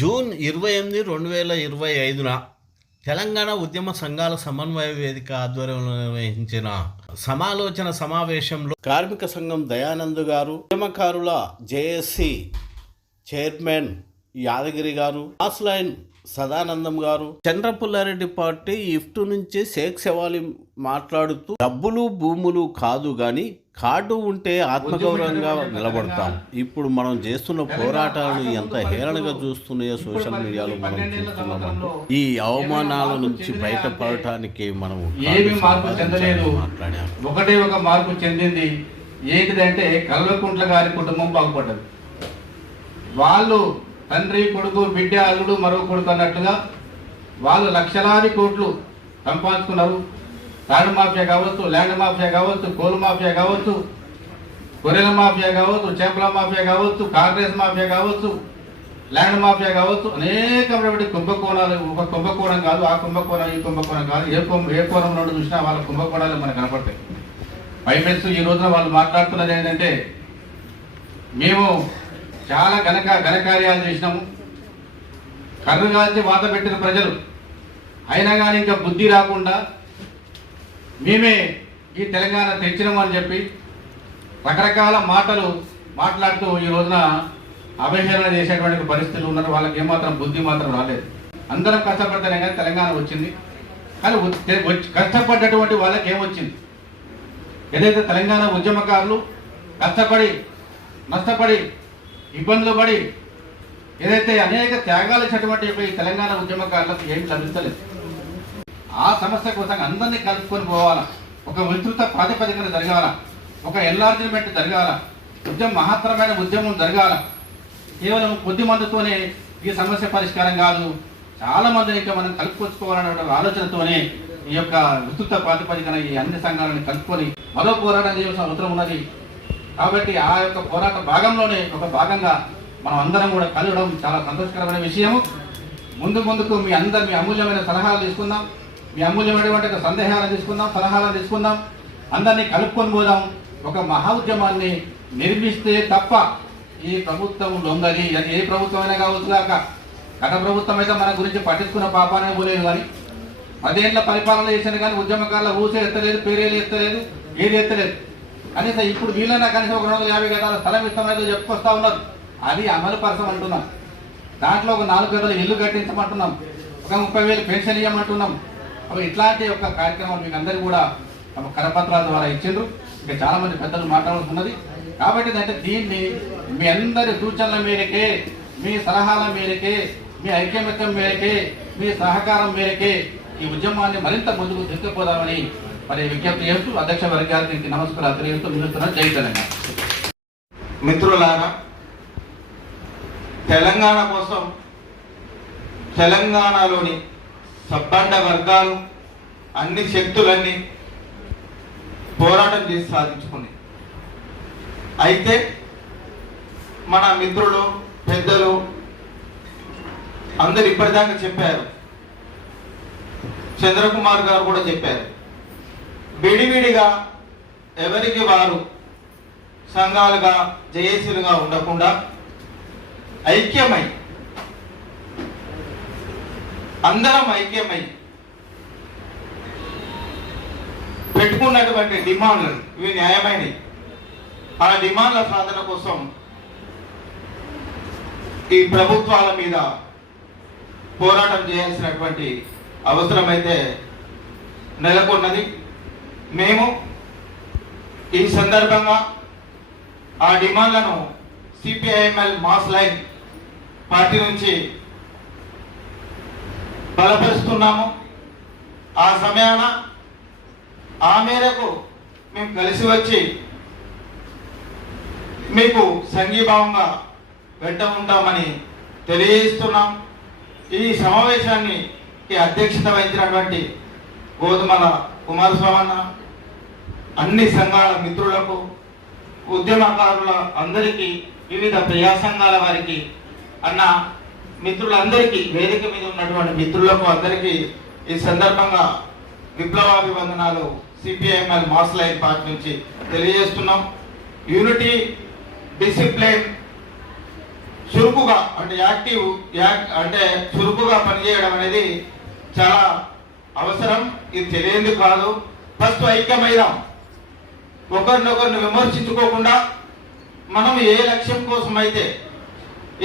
June 28, 2025న Telangana ఉద్యమ సంఘాల సమన్వయ వేదిక ఆధ్వర్యంలో నిర్వహించిన సమాలోచన సమావేశంలో కార్మిక సంఘం దయానంద్ గారు, ఉద్యమకారుల జేఏసీ చైర్మన్ యాదగిరి గారు, ఆస్లైన్ సదానందం గారు, చంద్రపుల్లారెడ్డి పార్టీ ఇఫ్ట్ నుంచి షేక్ శవాలి మాట్లాడుతూ డబ్బులు భూములు కాదు కానీ కార్డు ఉంటే ఆత్మగౌరవంగా నిలబడతాం. ఇప్పుడు మనం చేస్తున్న పోరాటాలను ఎంత హేళనగా చూస్తున్నాయో సోషల్ మీడియాలో మనం చూస్తున్నామంటూ ఈ అవమానాల నుంచి బయటపడటానికి మనం ఏమి మార్పు చెందలేదు. ఒకటే ఒక మార్పు చెందింది. ఏంటిదంటే కల్వకుంట్ల గారి కుటుంబం బాగుపడ్డది. వాళ్ళు తండ్రి కొడుకు బిడ్డ అల్లుడు మరో కొడుకు అన్నట్లుగా వాళ్ళు లక్షలాది కోట్లు సంపాదించుకున్నారు. తాడు మాఫియా కావచ్చు, ల్యాండ్ మాఫియా కావచ్చు, కోల్ మాఫియా కావచ్చు, గొర్రెల మాఫియా కావచ్చు, చేపల మాఫియా కావచ్చు, కాంగ్రెస్ మాఫియా కావచ్చు, ల్యాండ్ మాఫియా కావచ్చు, అనేకమైనటువంటి కుంభకోణాలు. ఒక కుంభకోణం కాదు, ఆ కుంభకోణం ఈ కుంభకోణం కాదు, ఏ కోణం నుండి చూసినా వాళ్ళ కుంభకోణాలు మనకు కనపడతాయి. పైపెచ్చు ఈ రోజున వాళ్ళు మాట్లాడుతున్నది ఏంటంటే మేము చాలా ఘనకార్యాలు చేసినాము, కర్రు కాల్చి వాత పెట్టిన ప్రజలు అయినా కానీ ఇంకా బుద్ధి రాకుండా మేమే ఈ తెలంగాణ తెచ్చినాము అని చెప్పి రకరకాల మాటలు మాట్లాడుతూ ఈ రోజున అవహేళన చేసేటువంటి పరిస్థితులు ఉన్నారు. వాళ్ళకి ఏమాత్రం బుద్ధి మాత్రం రాలేదు. అందరం కష్టపడితేనే కానీ తెలంగాణ వచ్చింది. కానీ కష్టపడ్డటువంటి వాళ్ళకి ఏమొచ్చింది? ఏదైతే తెలంగాణ ఉద్యమకారులు కష్టపడి నష్టపడి ఇబ్బందులు పడి ఏదైతే అనేక త్యాగాలు ఇచ్చినటువంటి ఈ తెలంగాణ ఉద్యమకారులకు ఏం లభిస్తలేదు. ఆ సమస్య కోసం అందరినీ కలుపుకొని పోవాలా, ఒక విస్తృత ప్రాతిపదికన జరగాల, ఒక ఎన్లార్జ్మెంట్ జరగాల, మహత్తరమైన ఉద్యమం జరగాల. కేవలం కొద్ది మందితోనే ఈ సమస్య పరిష్కారం కాదు, చాలా మందిని ఇంకా మనం కలుపుకొచ్చుకోవాలనే ఆలోచనతోనే ఈ యొక్క విస్తృత ప్రాతిపదికన ఈ అన్ని సంఘాలను కలుపుకొని మరో పోరాటం చేయాల్సిన అవసరం ఉన్నది. కాబట్టి ఆ యొక్క పోరాట భాగంలోనే ఒక భాగంగా మనం అందరం కూడా కలవడం చాలా సంతోషకరమైన విషయము. ముందుకు మీ అమూల్యమైన సలహాలు తీసుకుందాం, మీ అమూల్యమైనటువంటి సందేహాలను తీసుకుందాం, సలహాలను తీసుకుందాం, అందరినీ కలుపుకొని పోదాం. ఒక మహా ఉద్యమాన్ని నిర్మిస్తే తప్ప ఈ ప్రభుత్వం లొంగది. అది ఏ ప్రభుత్వం అయినా కావచ్చు కాక, గత ప్రభుత్వం అయితే మన గురించి పట్టించుకున్న పాపానే పోలేదు. కానీ 10 ఏళ్ల పరిపాలన చేసిన కానీ ఉద్యమకారుల ఊసే ఎత్తలేదు, పేరేలు ఎత్తలేదు, ఏది ఎత్తలేదు. కనీసం ఇప్పుడు వీళ్ళైనా కనీసం ఒక 250 గదాల స్థలం ఇస్తామనేది చెప్పుకొస్తా ఉన్నారు. అది అమలు పరచమంటున్నాం. దాంట్లో ఒక 4 గదులు ఇల్లు కట్టించమంటున్నాం, ఒక 30,000 పెన్షన్ ఇవ్వమంటున్నాం. అవి ఇట్లాంటి యొక్క కార్యక్రమం మీకు అందరూ కూడా కరపత్రాల ద్వారా ఇచ్చిండ్రు. ఇంకా చాలా మంది పెద్దలు మాట్లాడుతున్నది. కాబట్టి అంటే దీన్ని మీ అందరి సూచనల మేరకే, మీ సలహాల మేరకే, మీ ఐక్యమత్యం మేరకే, మీ సహకారం మేరకే ఈ ఉద్యమాన్ని మరింత ముందుకు తీసుకుపోదామని మరి విజ్ఞప్తి చేస్తూ అధ్యక్ష వర్గానికి నమస్కారాలు తెలియజేస్తూ నిలుస్తున్నాను. జై తెలంగాణ. మిత్రులారా, తెలంగాణ కోసం తెలంగాణలోని సబ్బండ వర్గాలు అన్ని శక్తులన్నీ పోరాటం చేసి సాధించుకున్నాయి. అయితే మన మిత్రులు పెద్దలు అందరు ఇప్పటిదాకా చెప్పారు, చంద్రకుమార్ గారు కూడా చెప్పారు, విడివిడిగా ఎవరికి వారు సంఘాలుగా జేఏసీలుగా ఉండకుండా ఐక్యమై అందరం ఐక్యమై పెట్టుకున్నటువంటి డిమాండ్లు ఇవి న్యాయమైనవి. ఆ డిమాండ్ల సాధన కోసం ఈ ప్రభుత్వాల మీద పోరాటం చేయాల్సినటువంటి అవసరమైతే నెలకొన్నది. మేము ఈ సందర్భంగా ఆ డిమాండ్లను సిపిఐఎంఎల్ మాస్ లైన్ పార్టీ నుంచి బలపరుస్తున్నాము. ఆ సమయాన ఆ మేరకు మేము కలిసి వచ్చి మీకు సంఘీభావంగా వెంట ఉంటామని తెలియజేస్తున్నాం. ఈ సమావేశానికి అధ్యక్షత వహించినటువంటి గోధుమల కుమారస్వామి, అన్ని సంఘాల మిత్రులకు, ఉద్యమకారుల అందరికీ, వివిధ ప్రజా సంఘాల వారికి, అన్న మిత్రులందరికీ, వేదిక మీద ఉన్నటువంటి మిత్రులకు అందరికీ ఈ సందర్భంగా విప్లవాభివందనాలు సిపిఐఎంఎల్ మాస్ లైన్ పార్టీ నుంచి తెలియజేస్తున్నాం. యూనిటీ, డిసిప్లిన్, చురుకుగా అంటే అంటే చురుకుగా పనిచేయడం అనేది చాలా అవసరం. ఇది తెలియంది కాదు. ఫస్ట్ ఐక్యమైదాం. ఒకరినొకరిని విమర్శించుకోకుండా మనం ఏ లక్ష్యం కోసం అయితే,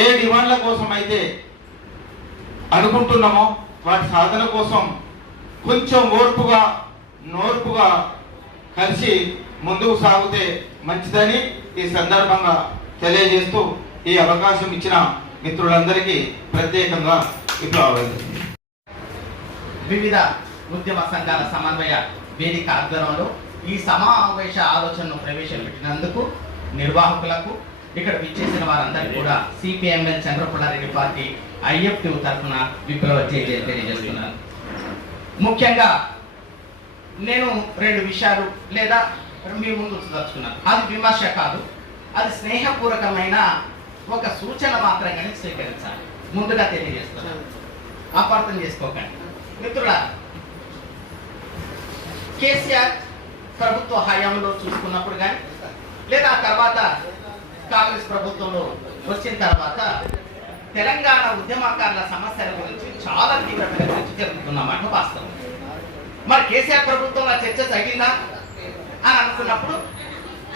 ఏ డిమాండ్ల కోసం అయితే అనుకుంటున్నామో వాటి సాధన కోసం కొంచెం నోర్పుగా కలిసి ముందుకు సాగితే మంచిదని ఈ సందర్భంగా తెలియజేస్తూ ఈ అవకాశం ఇచ్చిన మిత్రులందరికీ ప్రత్యేకంగా విప్లవాభివందనాలు. వివిధ ఉద్యమ సంఘాల సమన్వయ వేదిక ఆధ్వర్యంలో ఈ సమావేశ ఆలోచనను ప్రవేశపెట్టినందుకు నిర్వాహకులకు, ఇక్కడ విచ్చేసిన వారందరికీ కూడా సిపిఎంఎల్ చంద్రపుల్లారెడ్డి పార్టీ ఐఎఫ్టీ తరఫున విప్లవ జయజయలు తెలియజేస్తున్నాను. ముఖ్యంగా నేను 2 విషయాలు లేదా మీ ముందు ఉంచదలుచుకున్నాను. అది విమర్శ కాదు, అది స్నేహపూర్వకమైన ఒక సూచన మాత్రంగానే స్వీకరించాలి. ముందుగా తెలియజేస్తున్నాను, అపార్థం చేసుకోకండి. మిత్రులారా, కేసీఆర్ ప్రభుత్వ హయాంలో చూసుకున్నప్పుడు కానీ లేదా తర్వాత కాంగ్రెస్ ప్రభుత్వంలో వచ్చిన తర్వాత తెలంగాణ ఉద్యమకారుల సమస్యల గురించి చాలా తీవ్రమైన చర్చ జరుగుతున్నమాట వాస్తవం. మరి కేసీఆర్ ప్రభుత్వంలో చర్చ జరిగిందా అని అనుకున్నప్పుడు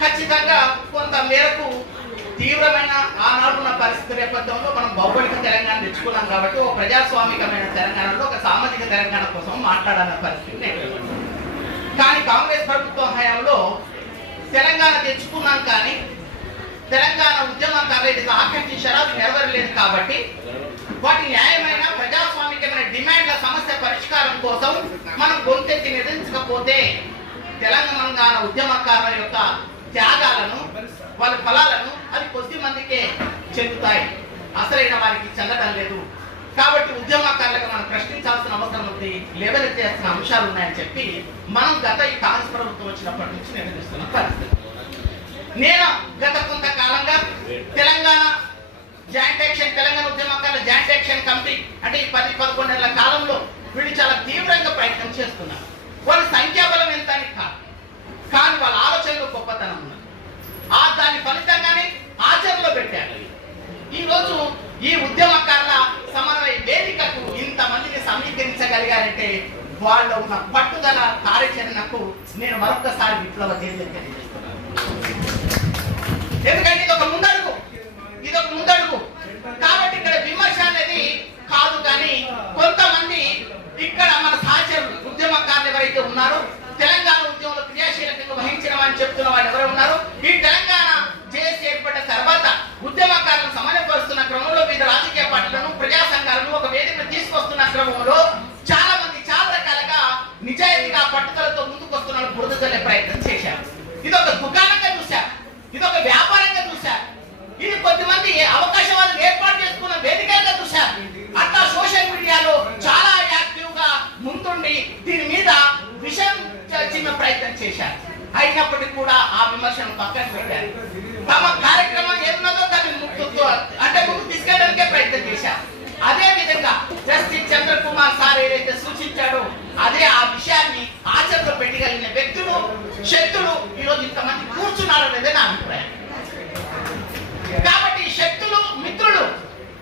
ఖచ్చితంగా కొంత మేరకు తీవ్రమైన ఆనాడున్న పరిస్థితి నేపథ్యంలో మనం భౌగోళిక తెలంగాణ తెచ్చుకున్నాం కాబట్టి ఒక ప్రజాస్వామికమైన తెలంగాణలో ఒక సామాజిక తెలంగాణ కోసం మాట్లాడాలన్న పరిస్థితి నేర్చుకున్నాం. కానీ కాంగ్రెస్ ప్రభుత్వ హయాంలో తెలంగాణ తెచ్చుకున్నాం కానీ తెలంగాణ ఉద్యమకారులు ఆకాంక్షించారు, అవి నెరవేరలేదు. కాబట్టి వాటి న్యాయమైన ప్రజాస్వామికమైన డిమాండ్ల సమస్య పరిష్కారం కోసం మనం గొంతెత్తి నిధించకపోతే తెలంగాణ ఉద్యమకారుల యొక్క త్యాగాలను, వాళ్ళ ఫలాలను అది కొద్ది మందికే చెందుతాయి, అసలైన వారికి చెందడం లేదు. కాబట్టి ఉద్యమకారులకు మనం ప్రశ్నించాల్సిన అవసరం ఉంది, లేవనెత్తాల్సిన అంశాలు ఉన్నాయని చెప్పి మనం ఈ కాంగ్రెస్ ప్రభుత్వం వచ్చినప్పటి నుంచి నిర్ణయిస్తున్న పరిస్థితి. నేను గత కొంతకాలంగా తెలంగాణ జాయింట్ యాక్షన్, తెలంగాణ ఉద్యమకారుల జాయింట్ యాక్షన్ కమిటీ అంటే ఈ 10-11 ఏళ్ల కాలంలో వీళ్ళు చాలా తీవ్రంగా ప్రయత్నం చేస్తున్నారు. వాళ్ళ సంఖ్యాబలం ఎంత అని కాదు, కానీ వాళ్ళ ఆలోచనలో గొప్పతనం ఉన్నది. దాని ఫలితంగానే ఆచరణలో పెట్టారు. ఈరోజు ఈ ఉద్యమకారుల సమన్వయ వేదికకు ఇంతమందిని సమీకరించగలిగారంటే వాళ్ళ ఉన్న పట్టుదల, కార్యాచరణకు నేను మరొకసారి విప్లవ జయజయలు తెలియజేస్తున్నాను. ఎందుకంటే ఇదొక ముందడుగు. కాబట్టి ఇక్కడ విమర్శ అనేది కాదు, కానీ కొంతమంది ఇక్కడ మన సహచరులు ఉద్యమకారులు ఎవరైతే ఉన్నారో, తెలంగాణ ఉద్యమంలో క్రియాశీలకంగా వహించిన వారిని చెప్తున్న వాళ్ళు ఎవరు ఉన్నారు, ఈ తెలంగాణ జేఏసీ ఏర్పడ్డ తర్వాత ఉద్యమకారులను సమన్వయపరుస్తున్న క్రమంలో వివిధ రాజకీయ పార్టీలను, ప్రజా సంఘాలను ఒక వేదికను తీసుకొస్తున్న క్రమంలో చాలా మంది చాలా రకాలుగా నిజాయితీగా పట్టుదలతో ముందుకు వస్తున్న బురద చల్లే ప్రయత్నం చేశారు. ఇది ఒక దుకాణంగా చూశారు, ఇది ఒక వ్యాపారంగా చూశారు, ఇది కొద్దిమంది అవకాశవాదులు ఏర్పాటు చేసుకున్న వేదికలుగా చూశారు. అట్లా సోషల్ మీడియాలో చాలా యాక్టివ్ గా ముందుండి దీని మీద విషయం చిన్న ప్రయత్నం చేశారు. అయినప్పటికీ కూడా ఆ విమర్శను పక్కన పెట్టారు. తమ కార్యక్రమం ఏమున్నదో దాన్ని ముందు తీసుకెళ్ళడానికే ప్రయత్నం చేశారు. అదే విధంగా జస్టిస్ చంద్రకుమార్ సార్ ఏదైతే సూచించాడో అదే ఆ విషయాన్ని ఆచరణలో పెట్టగలిగిన వ్యక్తులు, శక్తులు ఈరోజు ఇంతమంది కూర్చున్నారు అనేదే నా అభిప్రాయం. కాబట్టి శక్తులు, మిత్రులు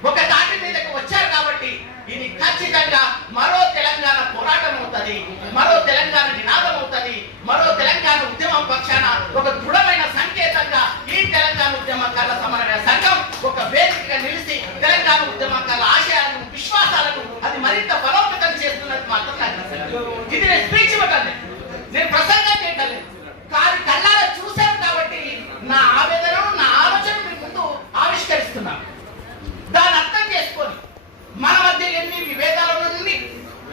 ఒక దాటి మీదకి వచ్చారు. కాబట్టి ఇది ఖచ్చితంగా మరో తెలంగాణ పోరాటం అవుతుంది, మరో తెలంగాణ నినాదం అవుతుంది, మరో తెలంగాణ ఉద్యమం పక్షాన ఒక దృఢమైన సంకేతంగా ఈ తెలంగాణ ఉద్యమకారుల సమన్వయ సంఘం ఒక వేదికగా నిలిచి తెలంగాణ ఉద్యమకారుల ఆశయాలను, విశ్వాసాలను అది మరింత బలోపేతం చేస్తున్నది మాత్రం నాకు. ఇది నేను స్పీచ్ ఇవ్వటం, నేను ప్రసంగం చేయటం లేదు, కానీ కళ్ళారా చూశాను కాబట్టి నా ఆవేదనను, నా ఆలోచన మీ ముందు ఆవిష్కరిస్తున్నాను. దాన్ని అర్థం చేసుకొని మన మధ్య ఎన్ని విభేదాలు ఉంది,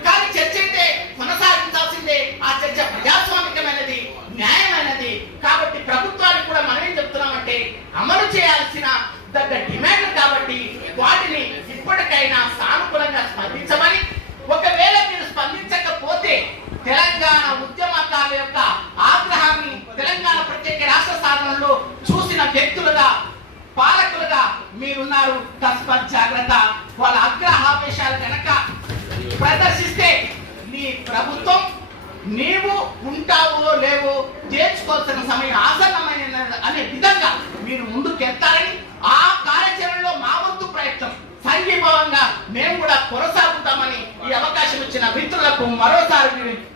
కానీ చర్చ అయితే కొనసాగించాల్సిందే. ఆ చర్చ ప్రజాస్వామికమైనది, న్యాయమైనది. కాబట్టి ప్రభుత్వానికి కూడా మనం ఏం చెప్తున్నామంటే అమలు చేయాల్సిన డిమాండ్లు కాబట్టి వాటిని ఇప్పటికైనా సానుకూలంగా స్పందించమని, ఒకవేళ మీరు స్పందించకపోతే తెలంగాణ ఉద్యమకారుల యొక్క ఆగ్రహాన్ని తెలంగాణ ప్రత్యేక రాష్ట్ర సాధనలో చూసిన వ్యక్తులుగా, పాలకులుగా మీరున్నారు. తస్మత్ జాగ్రత్త. వాళ్ళ ఆగ్రహావేశాలు కనుక ప్రదర్శిస్తే మీ ప్రభుత్వం నీవు ఉంటావో లేవో చేర్చుకోవాల్సిన సమయం ఆసన్నమైన అనే విధంగా మీరు ముందుకెళ్తారని, ఆ కార్యాచరణలో మా వంతు ప్రయత్నం సంఘీభావంగా మేము కూడా కొనసాగుతామని ఈ అవకాశం ఇచ్చిన మిత్రులకు మరోసారి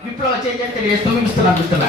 విప్లవ చేయాలని తెలియజేస్తూ ముగిస్తున్నాం మిత్రులు.